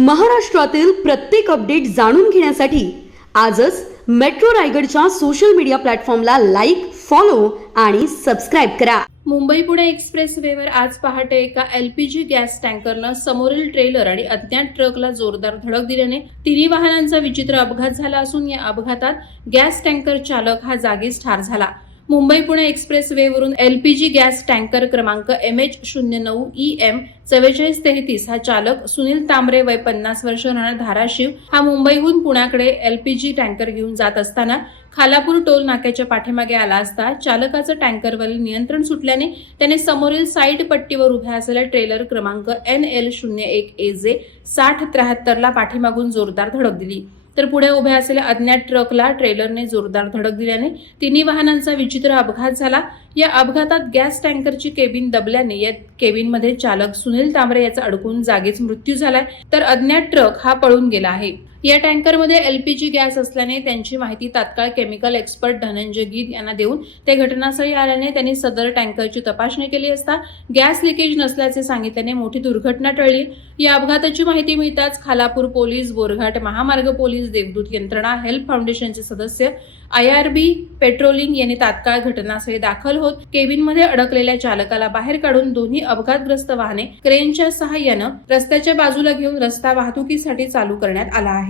महाराष्ट्रातील प्रत्येक अपडेट जाणून घेण्यासाठी आजच मेट्रो रायगडच्या सोशल मीडिया प्लॅटफॉर्मला लाईक फॉलो आणि सबस्क्राईब करा. मुंबई पुणे एक्सप्रेस वेवर आज पहाटे एका एलपीजी गॅस टँकरनं समोरील ट्रेलर आणि अज्ञात ट्रकला जोरदार धडक दिल्याने तिन्ही वाहनांचा विचित्र अपघात झाला असून या अपघातात गॅस टँकर चालक हा जागीच ठार झाला. मुंबई पुणे एक्सप्रेस वेवरून एलपीजी गॅस टँकर क्रमांक एम एच शून्य नऊ ई एम चव्वेचाळीस तेहतीस हा चालक सुनील तांबरे वय पन्नास वर्ष राहणार धाराशिव हा मुंबईहून पुण्याकडे एलपीजी टँकर घेऊन जात असताना खालापूर टोल नाक्याच्या पाठीमागे आला असता चालकाचं टँकरवरील नियंत्रण सुटल्याने त्याने समोरील साईड पट्टीवर उभ्या असलेल्या ट्रेलर क्रमांक एन एल शून्य एक ए जे साठ त्र्याहत्तरला पाठीमागून जोरदार धडक दिली. तर पुढे उभ्या असलेल्या अज्ञात ट्रकला ट्रेलरने जोरदार धडक दिल्याने तिन्ही वाहनांचा विचित्र अपघात झाला. या अपघातात गॅस टँकरची केबिन दबल्याने या केबिनमध्ये चालक सुनील तांबरे याचा अडकून जागीच मृत्यू झालाय. तर अज्ञात ट्रक हा पळून गेला आहे. या टँकरमध्ये एलपीजी गॅस असल्याने त्यांची माहिती तात्काळ केमिकल एक्सपर्ट धनंजय गीत यांना देऊन ते घटनास्थळी आल्याने त्यांनी सदर टँकरची तपासणी केली असता गॅस लिकेज नसल्याचे सांगितल्याने मोठी दुर्घटना टळली. या अपघाताची माहिती मिळताच खालापूर पोलीस बोरघाट महामार्ग पोलीस देवदूत यंत्रणा हेल्प फाउंडेशनचे सदस्य आय आर बी पेट्रोलिंग यांनी तात्काळ घटनास्थळी दाखल होत केबिनमध्ये अडकलेल्या चालकाला बाहेर काढून दोन्ही अपघातग्रस्त वाहने क्रेनच्या सहाय्यानं रस्त्याच्या बाजूला घेऊन रस्ता वाहतुकीसाठी चालू करण्यात आला आहे.